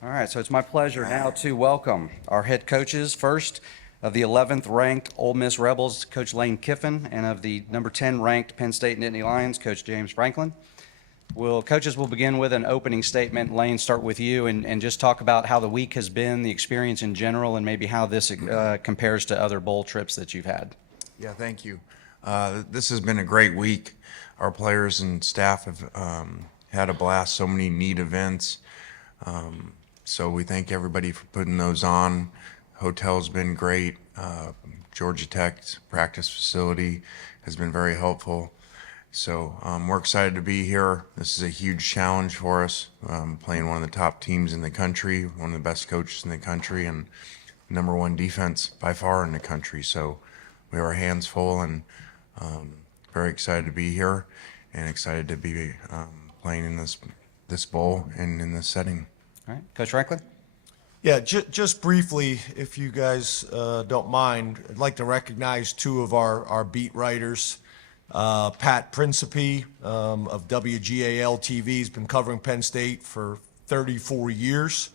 All right, so it's my pleasure now to welcome our head coaches. First, of the 11th ranked Ole Miss Rebels, Coach Lane Kiffin, and of the number 10 ranked Penn State Nittany Lions, Coach James Franklin. Coaches will begin with an opening statement. Lane, start with you and just talk about how the week has been, the experience in general, and maybe how this compares to other bowl trips that you've had. Yeah, thank you. This has been a great week. Our players and staff have had a blast, so many neat events. So we thank everybody for putting those on. Hotel's been great. Georgia Tech's practice facility has been very helpful. So we're excited to be here. This is a huge challenge for us, playing one of the top teams in the country, one of the best coaches in the country, and number one defense by far in the country. So we have our hands full and very excited to be here and excited to be playing in this bowl and in this setting. All right, Coach Franklin? Yeah, just briefly, if you guys don't mind, I'd like to recognize two of our beat writers. Pat Principe of WGAL TV has been covering Penn State for 34 years.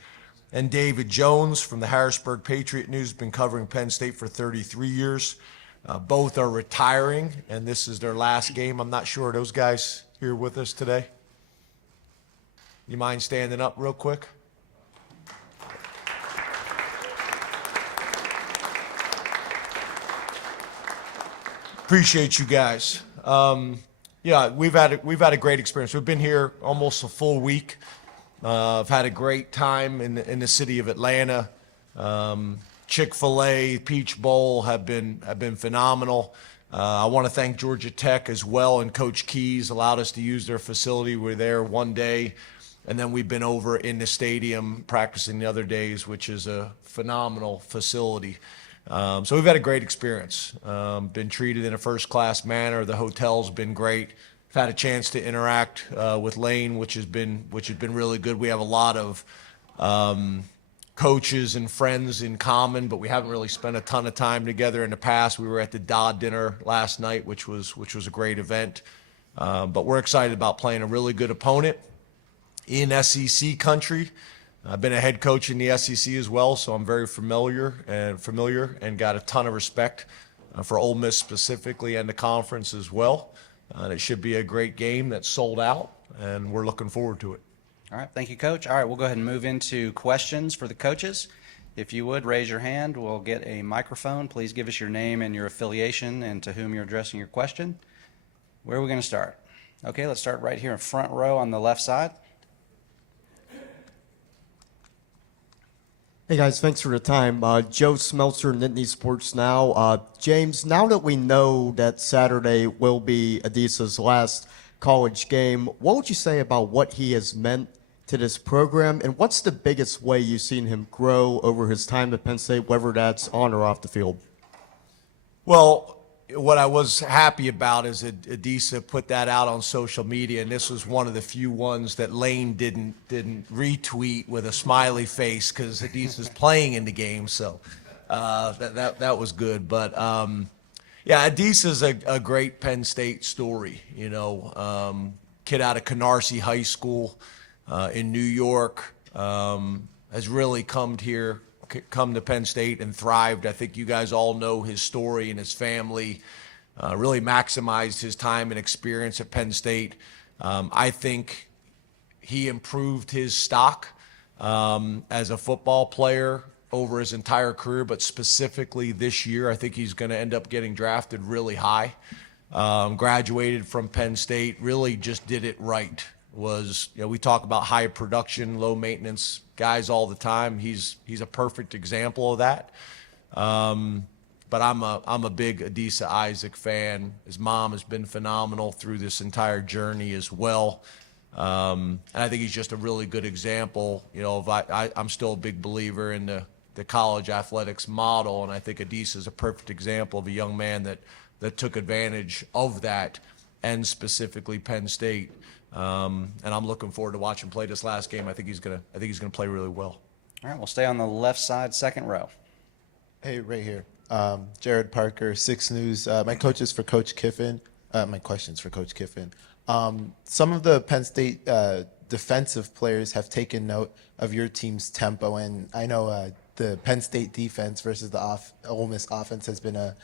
And David Jones from the Harrisburg Patriot News has been covering Penn State for 33 years. Both are retiring, and this is their last game. I'm not sure. Are those guys here with us today? You mind standing up real quick? Appreciate you guys. Yeah, we've had a great experience. We've been here almost a full week. I've had a great time in the city of Atlanta. Chick-fil-A, Peach Bowl have been phenomenal. I want to thank Georgia Tech as well, and Coach Keys allowed us to use their facility. We were there one day, and then we've been over in the stadium practicing the other days, which is a phenomenal facility. So we've had a great experience. Been treated in a first-class manner. The hotel's been great. I've had a chance to interact with Lane, which has been really good. We have a lot of coaches and friends in common, but we haven't really spent a ton of time together in the past. We were at the Dodd dinner last night, which was a great event. But we're excited about playing a really good opponent in SEC country. I've been a head coach in the SEC as well, so I'm very familiar and got a ton of respect for Ole Miss specifically and the conference as well. It should be a great game that's sold out, and we're looking forward to it. All right, thank you, Coach. All right, we'll go ahead and move into questions for the coaches. If you would, raise your hand. We'll get a microphone. Please give us your name and your affiliation and to whom you're addressing your question. Where are we going to start? Okay, let's start right here in front row on the left side. Hey guys, thanks for the time. Joe Smeltzer, Nittany Sports Now. James, now that we know that Saturday will be Adisa's last college game, what would you say about what he has meant to this program, and what's the biggest way you've seen him grow over his time at Penn State, whether that's on or off the field? Well, what I was happy about is that Adisa put that out on social media, and this was one of the few ones that Lane didn't retweet with a smiley face because Adisa's playing in the game, so that was good. But yeah, Adisa's a great Penn State story. You know, kid out of Canarsie High School in New York, has really come to Penn State and thrived. I think you guys all know his story, and his family really maximized his time and experience at Penn State. I think he improved his stock as a football player over his entire career, but specifically this year, I think he's going to end up getting drafted really high. Graduated from Penn State, really just did it right. We talk about high production, low maintenance guys all the time. He's a perfect example of that. But I'm a big Adisa Isaac fan. His mom has been phenomenal through this entire journey as well. And I think he's just a really good example. You know, I'm still a big believer in the college athletics model, and I think Adisa is a perfect example of a young man that took advantage of that, and specifically Penn State. And I'm looking forward to watching him play this last game. I think he's gonna play really well. All right, we'll stay on the left side, second row. Hey, right here. Jared Parker, 6 News. My coach is for Coach Kiffin. My question's for Coach Kiffin. Some of the Penn State defensive players have taken note of your team's tempo, and I know the Penn State defense versus the Ole Miss offense has been a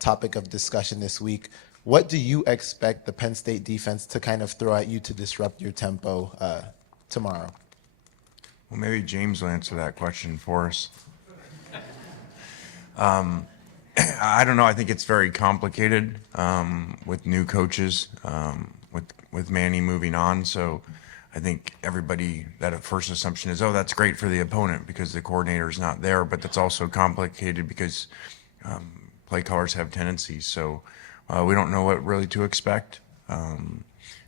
topic of discussion this week. What do you expect the Penn State defense to kind of throw at you to disrupt your tempo tomorrow? Well, maybe James will answer that question for us. I don't know. I think it's very complicated with new coaches, with Manny moving on. So I think everybody, that first assumption is, oh, that's great for the opponent because the coordinator is not there. But that's also complicated because play callers have tendencies. So we don't know what really to expect.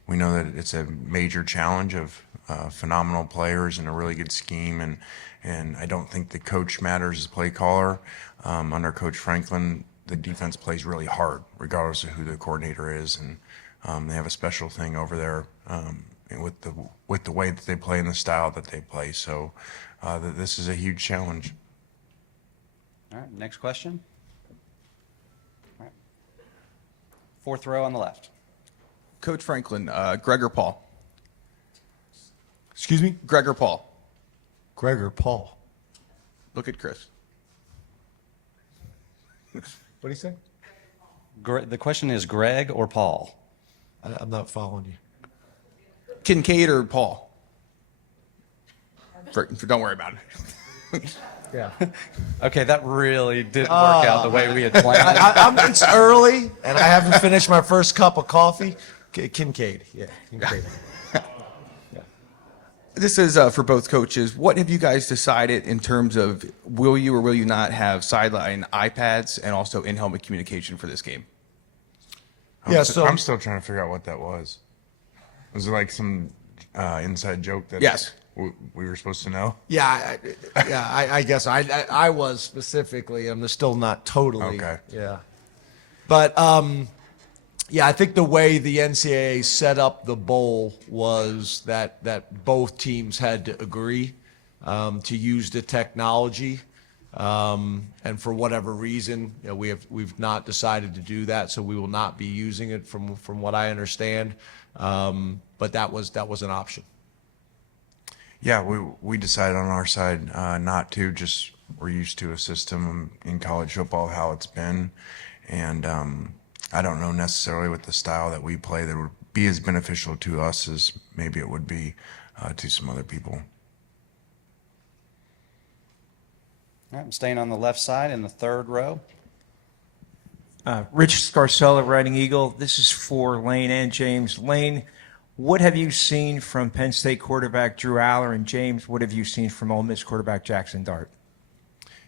We know that it's a major challenge of phenomenal players and a really good scheme. And I don't think the coach matters as play caller. Under Coach Franklin, the defense plays really hard, regardless of who the coordinator is. And they have a special thing over there with the way that they play and the style that they play. So this is a huge challenge. All right, next question. All right. Fourth row on the left. Coach Franklin, Greg or Paul? Excuse me? Greg or Paul? Greg or Paul? Look at Chris. What do you say? The question is Greg or Paul? I'm not following you. Kincaid or Paul? Don't worry about it. Yeah. Okay, that really didn't work out the way we had planned. It's early, and I haven't finished my first cup of coffee. Kincaid. Yeah, Kincaid. This is for both coaches. What have you guys decided in terms of will you or will you not have sideline iPads and also in-helmet communication for this game? Yeah, I'm still trying to figure out what that was. Was it like some inside joke that Yes. we were supposed to know? Yeah, I guess I was specifically. I'm still not totally. Okay. Yeah. But yeah, I think the way the NCAA set up the bowl was that both teams had to agree to use the technology, and for whatever reason, we've not decided to do that, so we will not be using it from what I understand. But that was an option. Yeah, we decided on our side not to. Just we're used to a system in college football how it's been, and I don't know necessarily with the style that we play that would be as beneficial to us as maybe it would be to some other people. All right, I'm staying on the left side in the third row. Rich Scarcella, Writing Eagle. This is for Lane and James. Lane, what have you seen from Penn State quarterback Drew Aller? And James, what have you seen from Ole Miss quarterback Jackson Dart?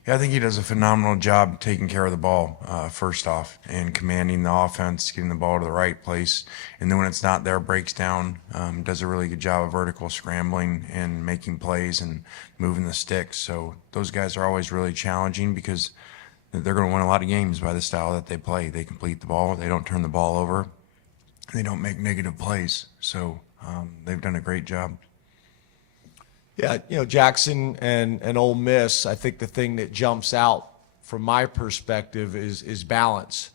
Yeah, I think he does a phenomenal job taking care of the ball, first off, and commanding the offense, getting the ball to the right place. And then when it's not there, breaks down, does a really good job of vertical scrambling and making plays and moving the sticks. So those guys are always really challenging because they're going to win a lot of games by the style that they play. They complete the ball, they don't turn the ball over, they don't make negative plays. So they've done a great job. Yeah, Jackson and Ole Miss, I think the thing that jumps out from my perspective is balance.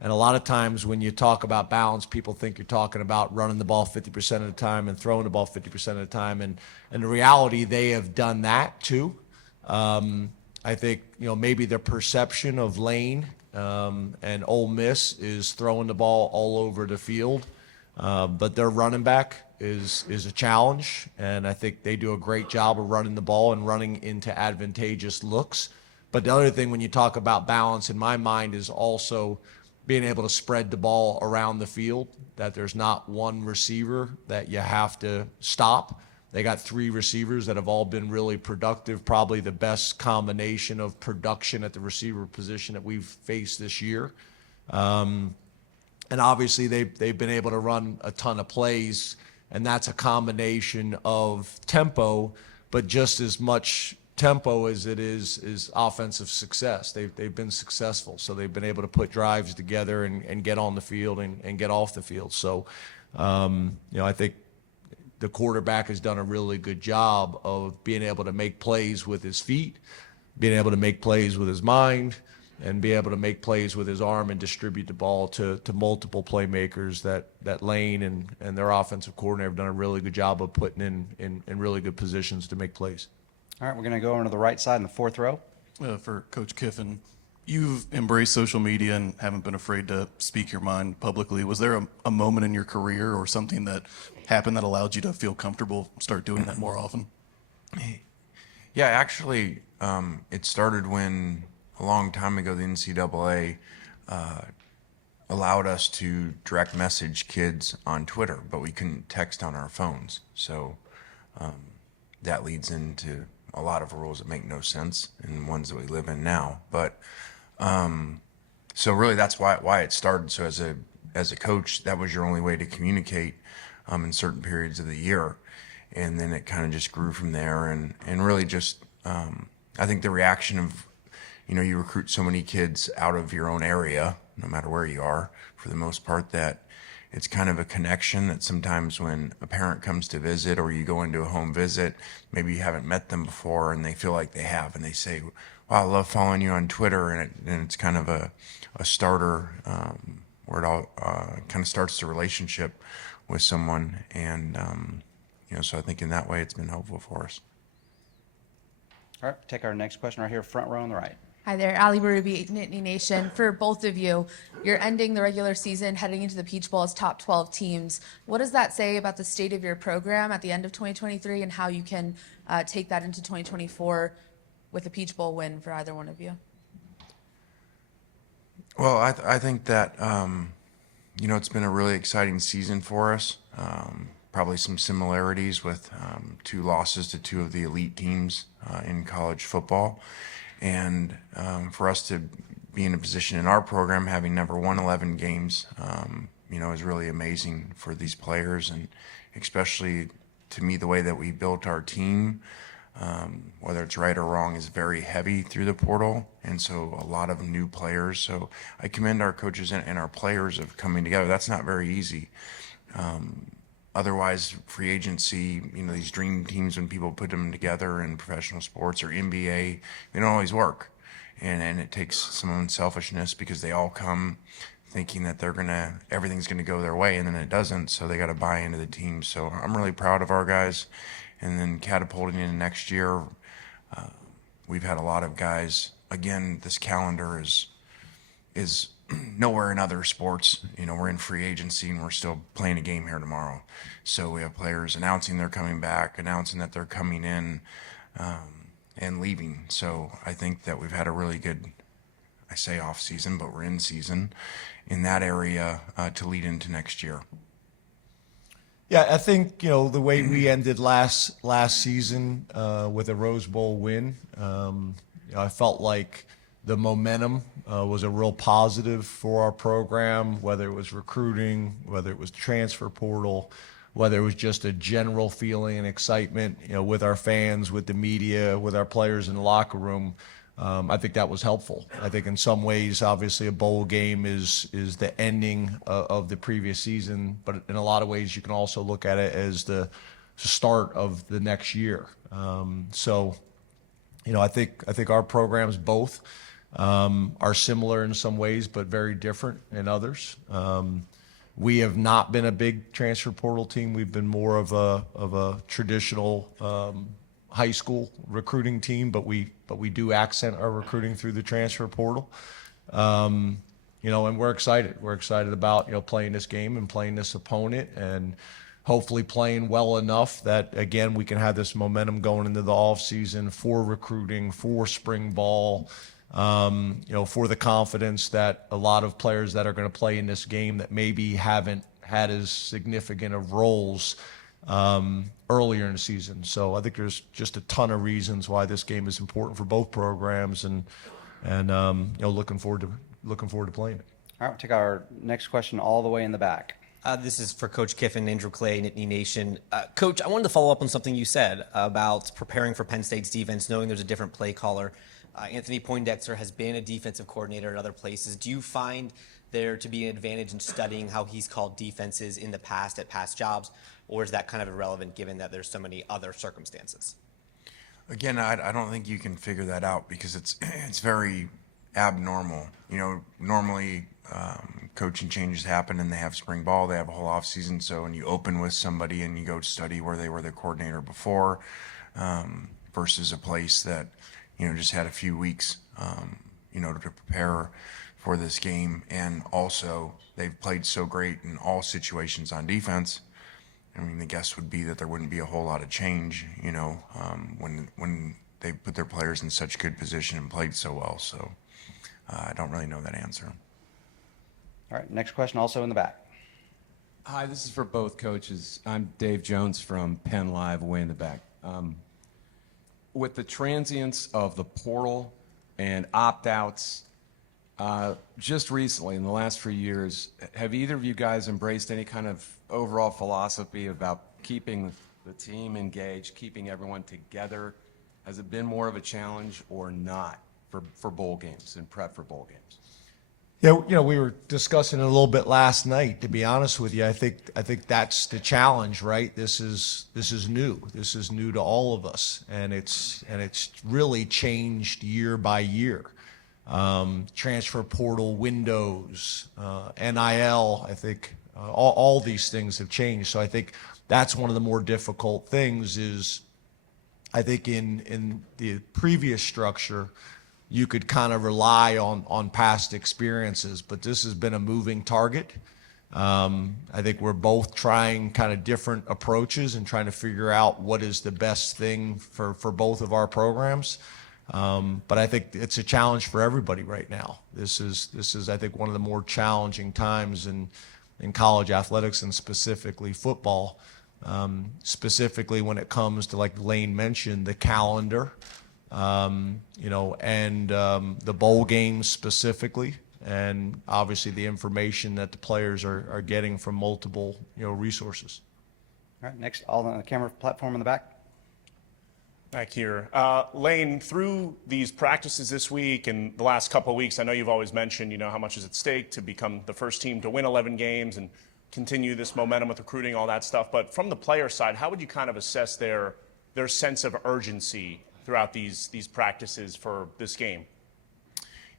And a lot of times when you talk about balance, people think you're talking about running the ball 50% of the time and throwing the ball 50% of the time. And in reality, they have done that too. I think, maybe the perception of Lane and Ole Miss is throwing the ball all over the field. But their running back is a challenge, and I think they do a great job of running the ball and running into advantageous looks. But the other thing when you talk about balance in my mind is also being able to spread the ball around the field, that there's not one receiver that you have to stop. They got three receivers that have all been really productive, probably the best combination of production at the receiver position that we've faced this year. And obviously they've been able to run a ton of plays, and that's a combination of tempo, but just as much tempo as it is offensive success. They've been successful, so they've been able to put drives together and get on the field and get off the field. So, I think the quarterback has done a really good job of being able to make plays with his feet, being able to make plays with his mind, and be able to make plays with his arm and distribute the ball to multiple playmakers that Lane and their offensive coordinator have done a really good job of putting in really good positions to make plays. All right, we're going to go over to the right side in the fourth row. For Coach Kiffin, you've embraced social media and haven't been afraid to speak your mind publicly. Was there a moment in your career or something that happened that allowed you to feel comfortable start doing that more often? Yeah, actually, it started when a long time ago the NCAA allowed us to direct message kids on Twitter, but we couldn't text on our phones. So that leads into a lot of rules that make no sense and ones that we live in now. But so really that's why it started. So as a coach, that was your only way to communicate in certain periods of the year. And then it kind of just grew from there, and really just I think the reaction of, you recruit so many kids out of your own area, no matter where you are, for the most part, that it's kind of a connection that sometimes when a parent comes to visit or you go into a home visit, maybe you haven't met them before and they feel like they have, and they say, wow, I love following you on Twitter, and it's kind of a starter where it all kind of starts the relationship with someone, and so I think in that way it's been helpful for us. All right, take our next question right here, front row on the right. Hi there, Ali Barubi, Nittany Nation. For both of you, you're ending the regular season, heading into the Peach Bowl as top 12 teams. What does that say about the state of your program at the end of 2023 and how you can take that into 2024 with a Peach Bowl win for either one of you? Well, I think that, it's been a really exciting season for us. Probably some similarities with 2 losses to 2 of the elite teams in college football. And for us to be in a position in our program, having never won 11 games, is really amazing for these players. And especially to me, the way that we built our team, whether it's right or wrong, is very heavy through the portal. And so a lot of new players. So I commend our coaches and our players of coming together. That's not very easy. Otherwise, free agency, these dream teams, when people put them together in professional sports or NBA, they don't always work. And it takes some unselfishness because they all come thinking that everything's gonna go their way, and then it doesn't, so they gotta buy into the team. So I'm really proud of our guys. And then catapulting into next year, we've had a lot of guys. Again, this calendar is nowhere in other sports. We're in free agency and we're still playing a game here tomorrow. So we have players announcing they're coming back, announcing that they're coming in, and leaving. So I think that we've had a really good, I say off season, but we're in season in that area to lead into next year. Yeah, I think, the way we ended last season with a Rose Bowl win, I felt like the momentum was a real positive for our program, whether it was recruiting, whether it was transfer portal, whether it was just a general feeling and excitement, with our fans, with the media, with our players in the locker room. I think that was helpful. I think in some ways, obviously, a bowl game is the ending of the previous season, but in a lot of ways, you can also look at it as the start of the next year. So, I think our programs both are similar in some ways, but very different in others. We have not been a big transfer portal team. We've been more of a traditional high school recruiting team, but we do accent our recruiting through the transfer portal. And we're excited. We're excited about, playing this game and playing this opponent, and hopefully playing well enough that, again, we can have this momentum going into the off season for recruiting, for spring ball, for the confidence that a lot of players that are going to play in this game that maybe haven't had as significant of roles earlier in the season. So I think there's just a ton of reasons why this game is important for both programs, and looking forward to playing it. All right, we'll take our next question all the way in the back. This is for Coach Kiffin, Andrew Clay, Nittany Nation. Coach, I wanted to follow up on something you said about preparing for Penn State's defense, knowing there's a different play caller. Anthony Poindexter has been a defensive coordinator at other places. Do you find there to be an advantage in studying how he's called defenses in the past at past jobs, or is that kind of irrelevant given that there's so many other circumstances? Again, I don't think you can figure that out because it's very abnormal. Normally coaching changes happen and they have spring ball, they have a whole off season. So when you open with somebody and you go study where they were the coordinator before, versus a place that just had a few weeks to prepare for this game, and also they've played so great in all situations on defense. I mean, the guess would be that there wouldn't be a whole lot of change, when they put their players in such good position and played so well. So I don't really know that answer. All right, next question also in the back. Hi, this is for both coaches. I'm Dave Jones from Penn Live, way in the back. With the transience of the portal and opt-outs, just recently, in the last few years, have either of you guys embraced any kind of overall philosophy about keeping the team engaged, keeping everyone together? Has it been more of a challenge or not for bowl games and prep for bowl games? Yeah, we were discussing it a little bit last night. To be honest with you, I think that's the challenge, right? This is new. This is new to all of us, and it's really changed year by year. Transfer portal windows, NIL. I think all these things have changed. So I think that's one of the more difficult things. Is I think in the previous structure, you could kind of rely on past experiences, but this has been a moving target. I think we're both trying kind of different approaches and trying to figure out what is the best thing for both of our programs. But I think it's a challenge for everybody right now. This is I think one of the more challenging times in college athletics, and specifically football, specifically when it comes to, like Lane mentioned, the calendar. And the bowl games specifically, and obviously the information that the players are getting from multiple, resources. All right, next, all on the camera platform in the back. Back here. Lane, through these practices this week and the last couple of weeks, I know you've always mentioned, how much is at stake to become the first team to win 11 games and continue this momentum with recruiting, all that stuff. But from the player side, how would you kind of assess their sense of urgency throughout these practices for this game?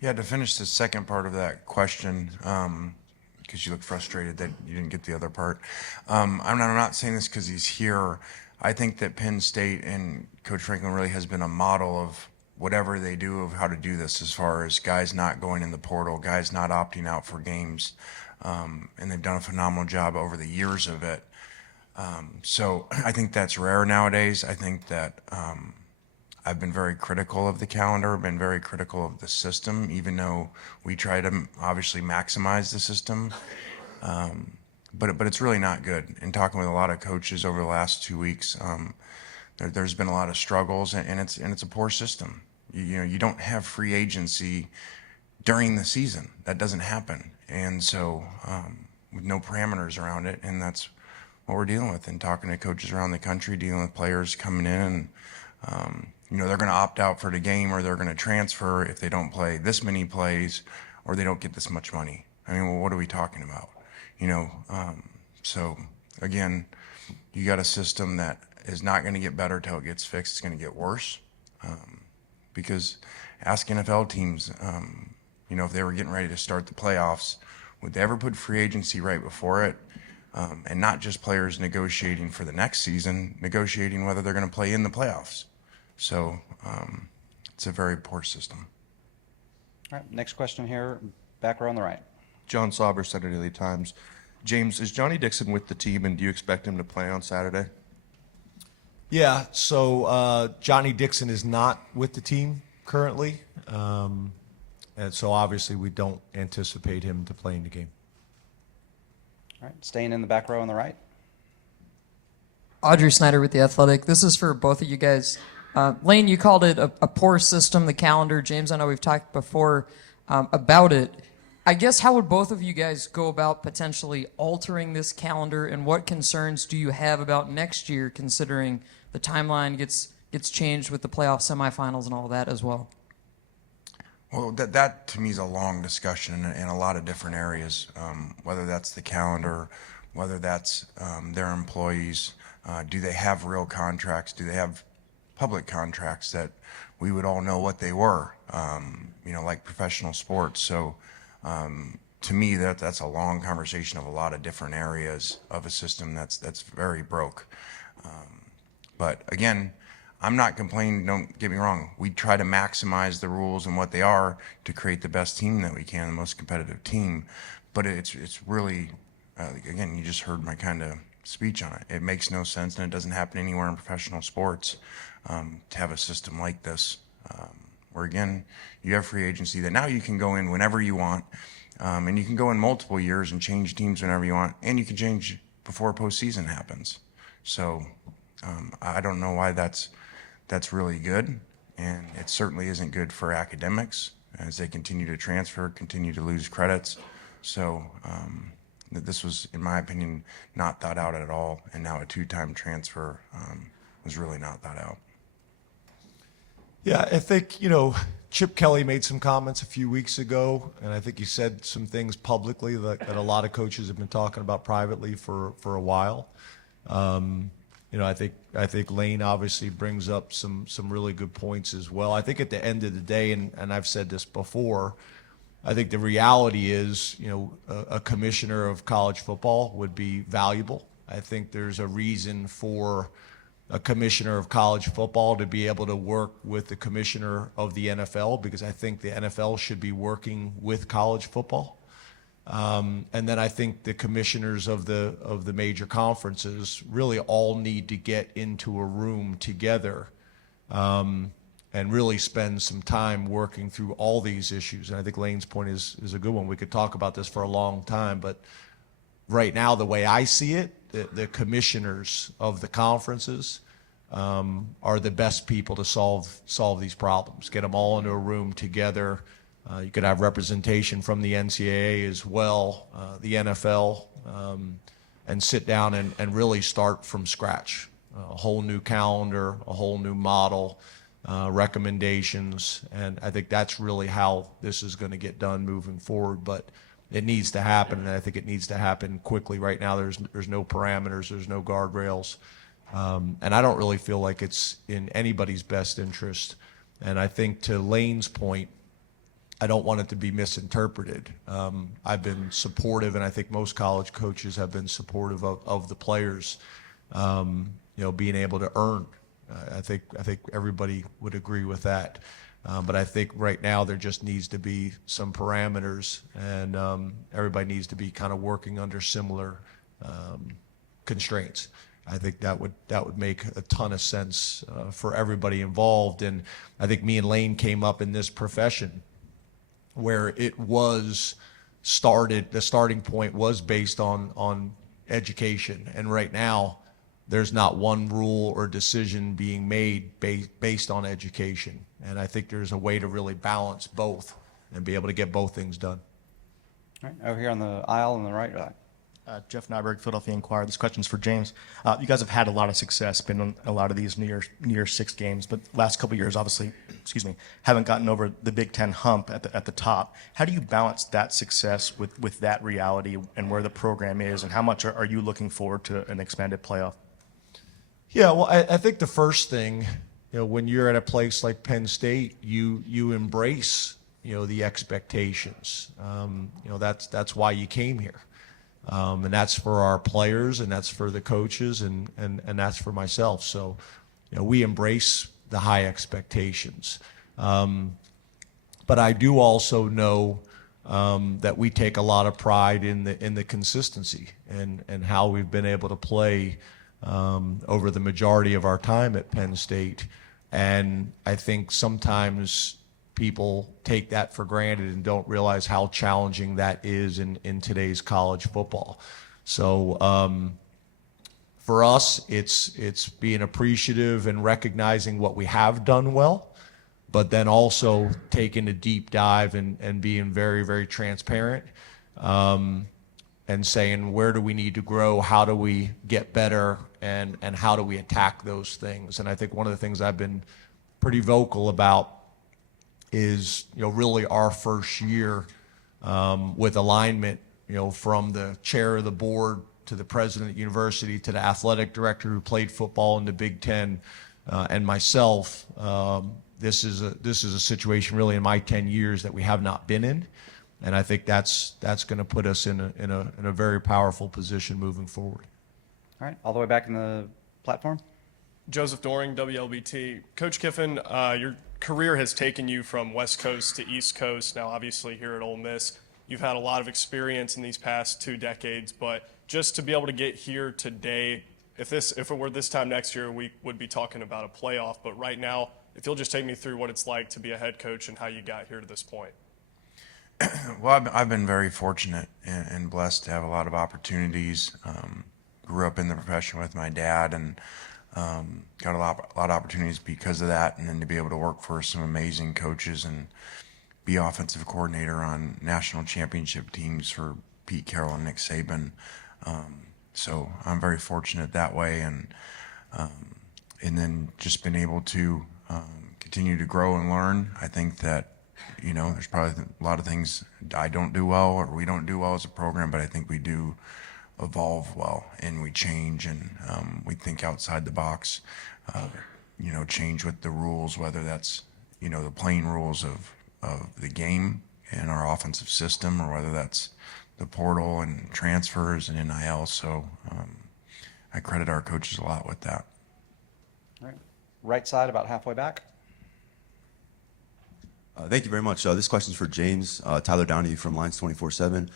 Yeah, to finish the second part of that question, because you look frustrated that you didn't get the other part. I'm not saying this because he's here. I think that Penn State and Coach Franklin really has been a model of whatever they do of how to do this, as far as guys not going in the portal, guys not opting out for games, and they've done a phenomenal job over the years of it. So I think that's rare nowadays. I think that I've been very critical of the calendar, been very critical of the system, even though we try to obviously maximize the system. But it's really not good. In talking with a lot of coaches over the last 2 weeks, there's been a lot of struggles, and it's a poor system. You don't have free agency during the season. That doesn't happen, and so with no parameters around it, and that's what we're dealing with. And talking to coaches around the country, dealing with players coming in, and they're going to opt out for the game, or they're going to transfer if they don't play this many plays, or they don't get this much money. I mean, well, what are we talking about? So again, you got a system that is not going to get better till it gets fixed. It's going to get worse, because ask NFL teams, if they were getting ready to start the playoffs, would they ever put free agency right before it? And not just players negotiating for the next season, negotiating whether they're going to play in the playoffs. So it's a very poor system. All right, next question here, back row on the right. John Sauber, Saturday Daily Times. James, is Johnny Dixon with the team, and do you expect him to play on Saturday? Yeah, so Johnny Dixon is not with the team currently, and so obviously we don't anticipate him to play in the game. All right, staying in the back row on the right. Audrey Snyder with The Athletic. This is for both of you guys. Lane, you called it a poor system, the calendar. James, I know we've talked before about it. I guess how would both of you guys go about potentially altering this calendar, and what concerns do you have about next year, considering the timeline gets changed with the playoff semifinals and all that as well? Well, that to me is a long discussion in a lot of different areas, whether that's the calendar, whether that's their employees. Do they have real contracts? Do they have public contracts that we would all know what they were, like professional sports. So to me, that's a long conversation of a lot of different areas of a system that's very broke. But again, I'm not complaining, don't get me wrong. We try to maximize the rules and what they are to create the best team that we can, the most competitive team. But it's really, again, you just heard my kind of speech on it. It makes no sense, and it doesn't happen anywhere in professional sports to have a system like this, where again, you have free agency that now you can go in whenever you want, and you can go in multiple years and change teams whenever you want, and you can change before postseason happens. So I don't know why that's really good, and it certainly isn't good for academics as they continue to transfer, continue to lose credits. So this was, in my opinion, not thought out at all, and now a two-time transfer was really not thought out. Yeah, I think, Chip Kelly made some comments a few weeks ago, and I think he said some things publicly that a lot of coaches have been talking about privately for a while. I think Lane obviously brings up some really good points as well. I think at the end of the day, and I've said this before, I think the reality is, a commissioner of college football would be valuable. I think there's a reason for a commissioner of college football to be able to work with the commissioner of the NFL, because I think the NFL should be working with college football. And then I think the commissioners of the major conferences really all need to get into a room together and really spend some time working through all these issues. And I think Lane's point is a good one. We could talk about this for a long time, but right now, the way I see it, the commissioners of the conferences are the best people to solve these problems. Get them all into a room together. You could have representation from the NCAA as well, the NFL, and sit down and really start from scratch. A whole new calendar, a whole new model, recommendations, and I think that's really how this is going to get done moving forward. But it needs to happen, and I think it needs to happen quickly. Right now, there's no parameters, there's no guardrails, and I don't really feel like it's in anybody's best interest. And I think, to Lane's point, I don't want it to be misinterpreted. I've been supportive, and I think most college coaches have been supportive of the players, being able to earn. I think everybody would agree with that. But I think right now there just needs to be some parameters, and everybody needs to be kind of working under similar constraints. I think that would make a ton of sense for everybody involved. And I think me and Lane came up in this profession where it was started, the starting point was based on education. And right now, there's not one rule or decision being made based on education. And I think there's a way to really balance both and be able to get both things done. All right, over here on the aisle on the right side. Jeff Nyberg, Philadelphia Inquirer. This question's for James. You guys have had a lot of success, been on a lot of these New Year's Six games, but last couple of years, obviously, haven't gotten over the Big Ten hump at the top. How do you balance that success with that reality and where the program is, and how much are you looking forward to an expanded playoff? Yeah, well, I think the first thing, when you're at a place like Penn State, you embrace, the expectations. That's why you came here. And that's for our players, and that's for the coaches, and that's for myself. So, we embrace the high expectations. But I do also know that we take a lot of pride in the consistency and how we've been able to play over the majority of our time at Penn State. And I think sometimes people take that for granted and don't realize how challenging that is in today's college football. So for us, it's being appreciative and recognizing what we have done well, but then also taking a deep dive and being very, very transparent, and saying, where do we need to grow? How do we get better? And how do we attack those things? And I think one of the things I've been pretty vocal about is, really our first year with alignment, from the chair of the board to the president of the university to the athletic director who played football in the Big Ten, and myself, this is a situation really in my 10 years that we have not been in, and I think that's going to put us in a very powerful position moving forward. All right, all the way back in the platform. Joseph Doring, WLBT. Coach Kiffin, your career has taken you from West Coast to East Coast. Now, obviously, here at Ole Miss, you've had a lot of experience in these past 2 decades, but just to be able to get here today, if it were this time next year, we would be talking about a playoff. But right now, if you'll just take me through what it's like to be a head coach and how you got here to this point. Well, I've been very fortunate and blessed to have a lot of opportunities. Grew up in the profession with my dad, and got a lot of opportunities because of that, and then to be able to work for some amazing coaches and be offensive coordinator on national championship teams for Pete Carroll and Nick Saban. So I'm very fortunate that way, and then just been able to continue to grow and learn. I think that, there's probably a lot of things I don't do well or we don't do well as a program, but I think we do evolve well, and we change, and we think outside the box, change with the rules, whether that's, the plain rules of the game and our offensive system, or whether that's the portal and transfers and NIL. So I credit our coaches a lot with that. All right, right side, about halfway back. Thank you very much. This question is for James. Tyler Downey from Lines 24/7.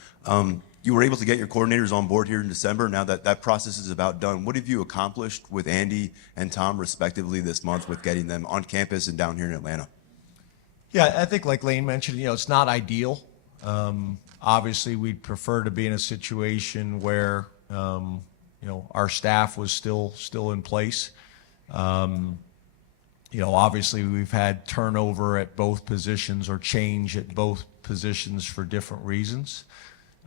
You were able to get your coordinators on board here in December. Now that process is about done, what have you accomplished with Andy and Tom, respectively, this month with getting them on campus and down here in Atlanta? Yeah, I think like Lane mentioned, it's not ideal. Obviously, we'd prefer to be in a situation where, our staff was still in place. Obviously, we've had turnover at both positions or change at both positions for different reasons.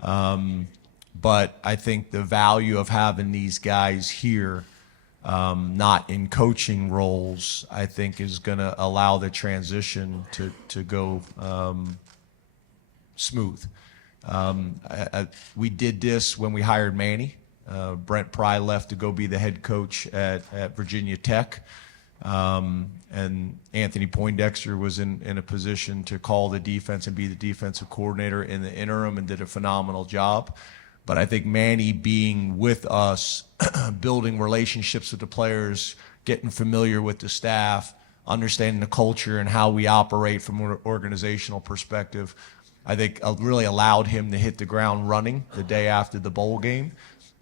But I think the value of having these guys here, not in coaching roles, I think is going to allow the transition to go smooth. We did this when we hired Manny. Brent Pry left to go be the head coach at Virginia Tech. And Anthony Poindexter was in a position to call the defense and be the defensive coordinator in the interim and did a phenomenal job. But I think Manny being with us, building relationships with the players, getting familiar with the staff, understanding the culture and how we operate from an organizational perspective, I think really allowed him to hit the ground running the day after the bowl game.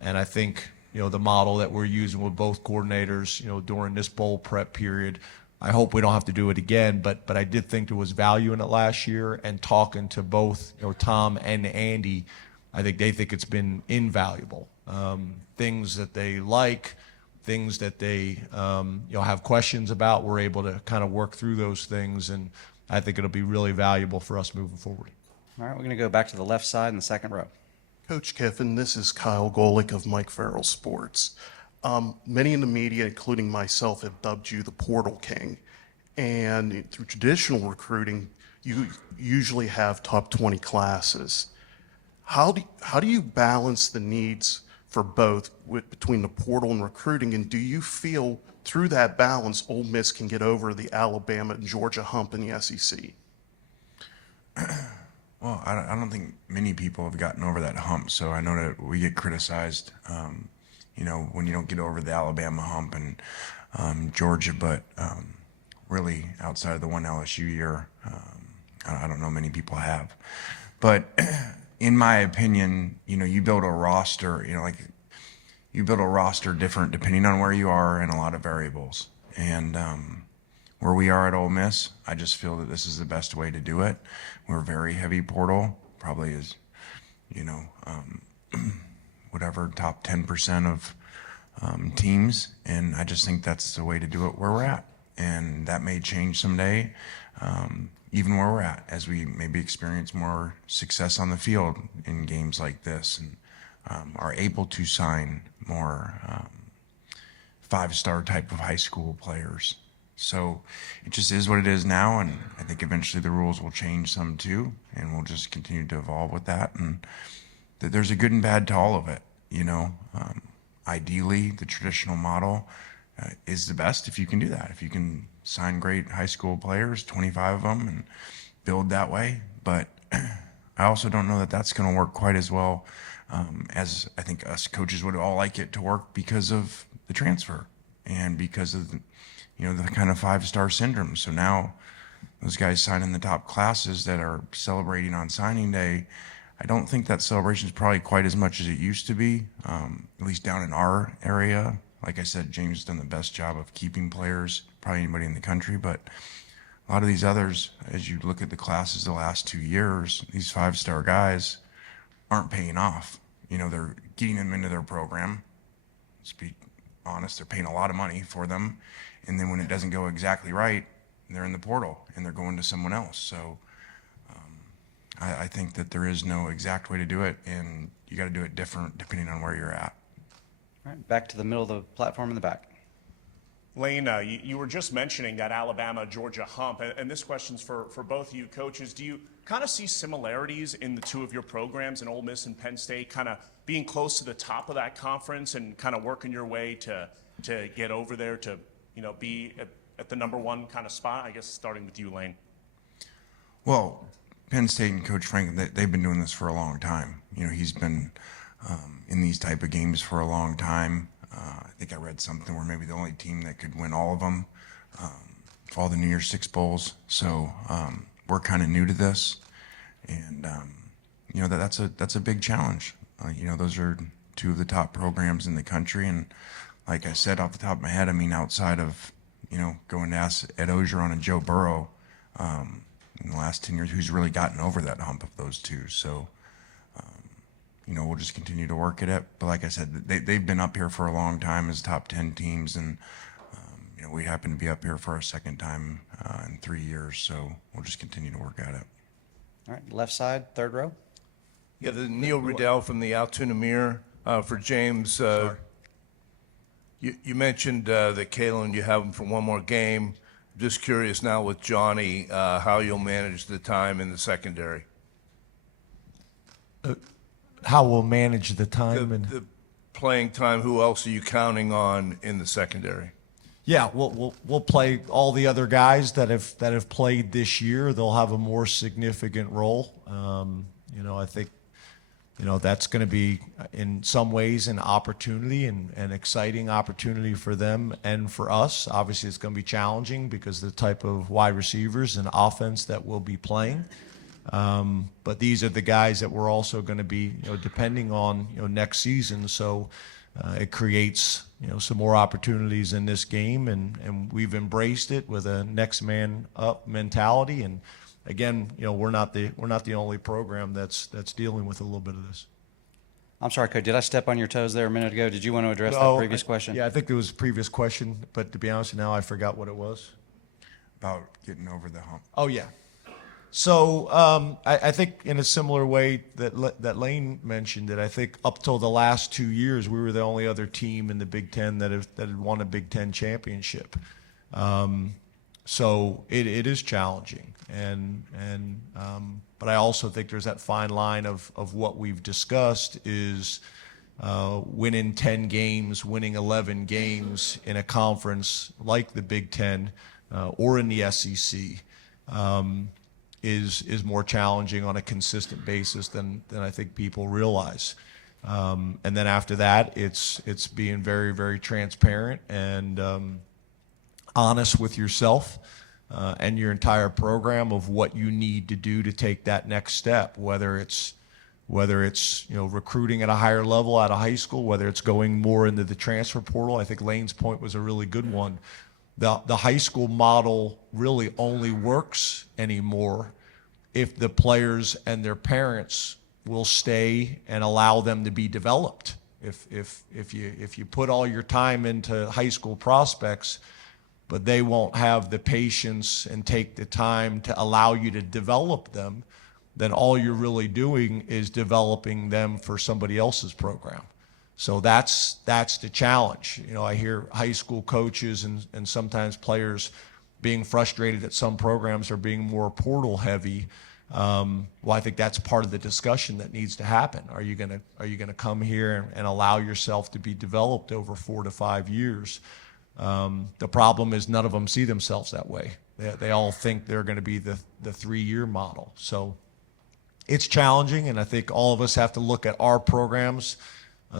And I think, the model that we're using with both coordinators, during this bowl prep period, I hope we don't have to do it again, but I did think there was value in it last year, and talking to both, Tom and Andy, I think they think it's been invaluable. Things that they like, things that they, have questions about, we're able to kind of work through those things, and I think it'll be really valuable for us moving forward. All right, we're going to go back to the left side in the second row. Coach Kiffin, this is Kyle Golick of Mike Farrell Sports. Many in the media, including myself, have dubbed you the Portal King. And through traditional recruiting, you usually have top 20 classes. How do you balance the needs for both between the portal and recruiting? And do you feel through that balance, Ole Miss can get over the Alabama and Georgia hump in the SEC? Well, I don't think many people have gotten over that hump. So I know that we get criticized, when you don't get over the Alabama hump and Georgia, but really outside of the one LSU year, I don't know many people have. But in my opinion, you build a roster, you build a roster different depending on where you are and a lot of variables. And where we are at Ole Miss, I just feel that this is the best way to do it. We're very heavy portal, probably is, whatever, top 10% of teams. And I just think that's the way to do it where we're at. And that may change someday, even where we're at, as we maybe experience more success on the field in games like this, and are able to sign more five-star type of high school players. So it just is what it is now, and I think eventually the rules will change some too, and we'll just continue to evolve with that. And there's a good and bad to all of it, Ideally, the traditional model is the best if you can do that. If you can sign great high school players, 25 of them, and build that way. But I also don't know that that's going to work quite as well as I think us coaches would all like it to work because of the transfer and because of the kind of 5-star syndrome. So now those guys sign in the top classes that are celebrating on signing day. I don't think that celebration is probably quite as much as it used to be, at least down in our area. Like I said, James has done the best job of keeping players, probably anybody in the country, but a lot of these others, as you look at the classes the last 2 years, these 5-star guys aren't paying off. They're getting them into their program. Let's be honest, they're paying a lot of money for them. And then when it doesn't go exactly right, they're in the portal and they're going to someone else. So I think that there is no exact way to do it, and you got to do it different depending on where you're at. All right, back to the middle of the platform in the back. Lane, you were just mentioning that Alabama-Georgia hump, and this question's for both of you coaches. Do you kind of see similarities in the two of your programs, in Ole Miss and Penn State, kind of being close to the top of that conference and kind of working your way to get over there to be at the number one kind of spot? I guess starting with you, Lane. Well, Penn State and Coach Franklin, they've been doing this for a long time. He's been in these type of games for a long time. I think I read something where maybe the only team that could win all of them, all the New Year's Six Bowls. So we're kind of new to this, and that's a big challenge. Those are two of the top programs in the country, and like I said off the top of my head, I mean, outside of going to ask Ed Ogeron and Joe Burrow in the last 10 years, who's really gotten over that hump of those two. So we'll just continue to work at it. But like I said, they've been up here for a long time as top 10 teams, and we happen to be up here for our second time in 3 years. So we'll just continue to work at it. All right, left side, third row. Yeah, the Neil Riddell from the Altoona Mirror. For James, you mentioned that Kalen, you have him for one more game. Just curious now with Johnny, how you'll manage the time in the secondary. How we'll manage the time The playing time. Who else are you counting on in the secondary? Yeah, we'll play all the other guys that have played this year. They'll have a more significant role. I think that's going to be in some ways an opportunity and an exciting opportunity for them and for us. Obviously, it's going to be challenging because of the type of wide receivers and offense that we'll be playing. But these are the guys that we're also going to be, depending on, next season. So it creates, some more opportunities in this game, and we've embraced it with a next man up mentality. And again, we're not the only program that's dealing with a little bit of this. I'm sorry, Coach, did I step on your toes there a minute ago? Did you want to address that previous question? Yeah, I think there was a previous question, but to be honest, now I forgot what it was. About getting over the hump. Oh, yeah. So I think in a similar way that Lane mentioned it, I think up till the last 2 years, we were the only other team in the Big Ten that had won a Big Ten championship. So it is challenging, but I also think there's that fine line of what we've discussed is winning 10 games, winning 11 games in a conference like the Big Ten or in the SEC. Is more challenging on a consistent basis than I think people realize. And then after that, it's being very, very transparent and honest with yourself and your entire program of what you need to do to take that next step, whether it's recruiting at a higher level out of high school, whether it's going more into the transfer portal. I think Lane's point was a really good one. The high school model really only works anymore if the players and their parents will stay and allow them to be developed. If you put all your time into high school prospects, but they won't have the patience and take the time to allow you to develop them, then all you're really doing is developing them for somebody else's program. So that's the challenge. I hear high school coaches and sometimes players being frustrated that some programs are being more portal heavy. Well, I think that's part of the discussion that needs to happen. Are you gonna come here and allow yourself to be developed over 4 to 5 years? The problem is none of them see themselves that way. They all think they're going to be the 3-year model. So it's challenging, and I think all of us have to look at our programs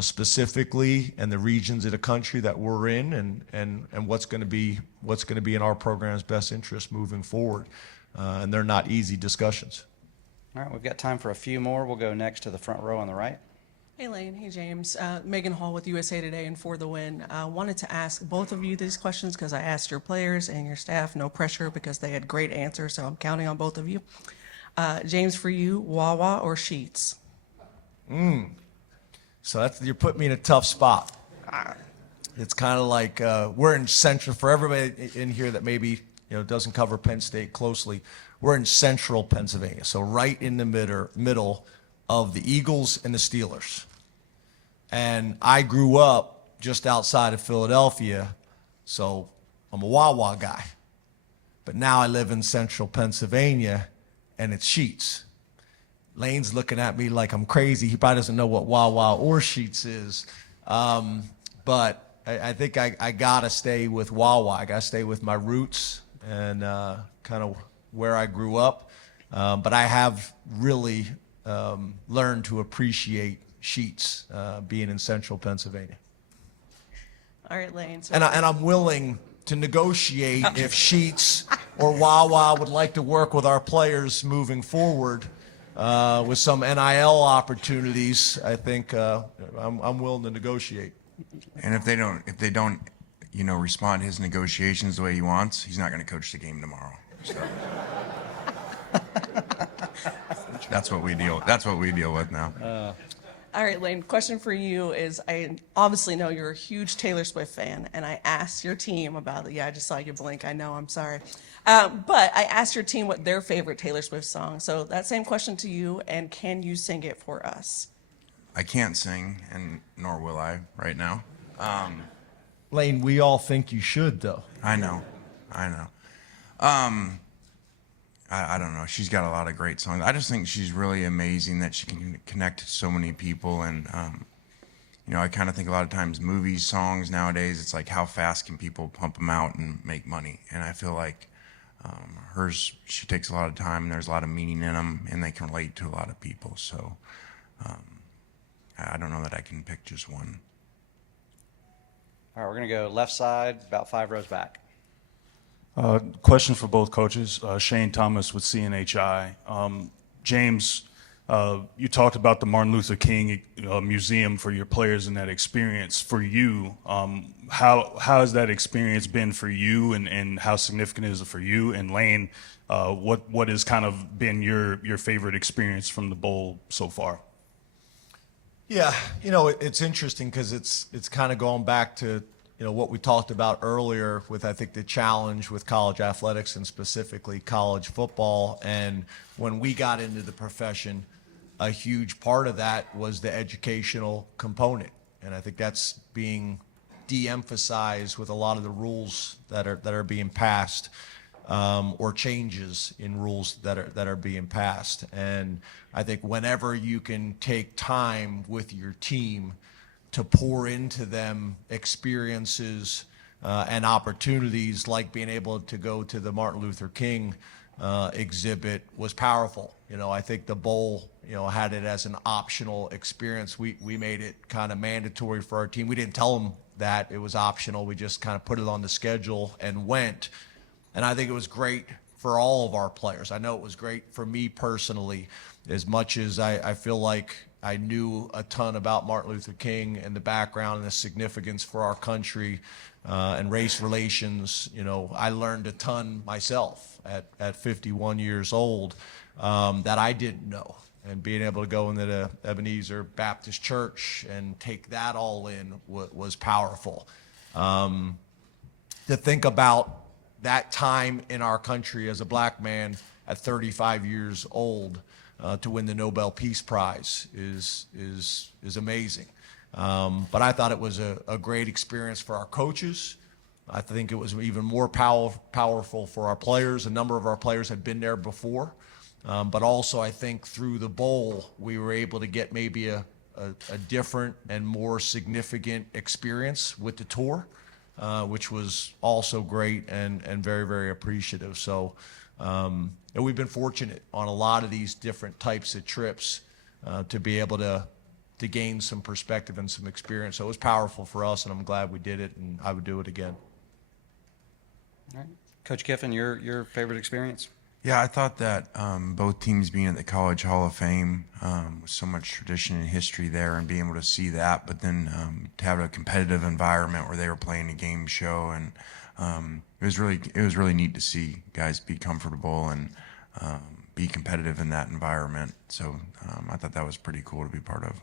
specifically and the regions of the country that we're in, and what's going to be in our program's best interest moving forward. And they're not easy discussions. All right, we've got time for a few more. We'll go next to the front row on the right. Hey Lane, hey James. Megan Hall with USA Today and For the Win. Wanted to ask both of you these questions because I asked your players and your staff, no pressure because they had great answers, so I'm counting on both of you. James, for you, Wawa or Sheets? So you're putting me in a tough spot. It's kind of like we're in central, for everybody in here that maybe doesn't cover Penn State closely, we're in central Pennsylvania, so right in the middle of the Eagles and the Steelers. And I grew up just outside of Philadelphia, so I'm a Wawa guy. But now I live in central Pennsylvania, and it's Sheets. Lane's looking at me like I'm crazy. He probably doesn't know what Wawa or Sheets is. But I think I got to stay with Wawa. I got to stay with my roots and kind of where I grew up. But I have really learned to appreciate Sheets being in central Pennsylvania. All right, Lane. So And I'm willing to negotiate if Sheets or Wawa would like to work with our players moving forward with some NIL opportunities. I think I'm willing to negotiate. And if they don't, respond to his negotiations the way he wants, he's not going to coach the game tomorrow. So. That's what we deal with now. All right, Lane, question for you is, I obviously know you're a huge Taylor Swift fan, and I asked your team about it. Yeah, I just saw you blink. I know, I'm sorry. But I asked your team what their favorite Taylor Swift song. So that same question to you, and can you sing it for us? I can't sing, and nor will I right now. Lane, we all think you should, though. I know. I don't know. She's got a lot of great songs. I just think she's really amazing that she can connect to so many people. And, I kind of think a lot of times movies, songs nowadays, it's like how fast can people pump them out and make money? And I feel like hers, she takes a lot of time, and there's a lot of meaning in them, and they can relate to a lot of people. So I don't know that I can pick just one. All right, we're going to go left side, about 5 rows back. Question for both coaches. Shane Thomas with CNHI. James, you talked about the Martin Luther King Museum for your players and that experience. For you, how has that experience been for you, and how significant is it for you? And Lane, what has kind of been your favorite experience from the bowl so far? Yeah, it's interesting because it's kind of going back to what we talked about earlier with, I think, the challenge with college athletics and specifically college football. And when we got into the profession, a huge part of that was the educational component. And I think that's being de-emphasized with a lot of the rules that are being passed, or changes in rules that are being passed. And I think whenever you can take time with your team to pour into them experiences and opportunities, like being able to go to the Martin Luther King exhibit, was powerful. I think the bowl, had it as an optional experience. We made it kind of mandatory for our team. We didn't tell them that it was optional. We just kind of put it on the schedule and went. And I think it was great for all of our players. I know it was great for me personally, as much as I feel like I knew a ton about Martin Luther King and the background and the significance for our country and race relations. I learned a ton myself at 51 years old that I didn't know. And being able to go into the Ebenezer Baptist Church and take that all in was powerful. To think about that time in our country as a black man at 35 years old, to win the Nobel Peace Prize is amazing. But I thought it was a great experience for our coaches. I think it was even more powerful for our players. A number of our players had been there before. But also, I think through the bowl, we were able to get maybe a different and more significant experience with the tour. which was also great and very, very appreciative. So, and we've been fortunate on a lot of these different types of trips to be able to gain some perspective and some experience. So it was powerful for us, and I'm glad we did it, and I would do it again. All right. Coach Kiffin, your favorite experience? Yeah, I thought that both teams being at the College Hall of Fame with so much tradition and history there, and being able to see that, but then to have a competitive environment where they were playing a game show, and it was really neat to see guys be comfortable and be competitive in that environment. So I thought that was pretty cool to be part of.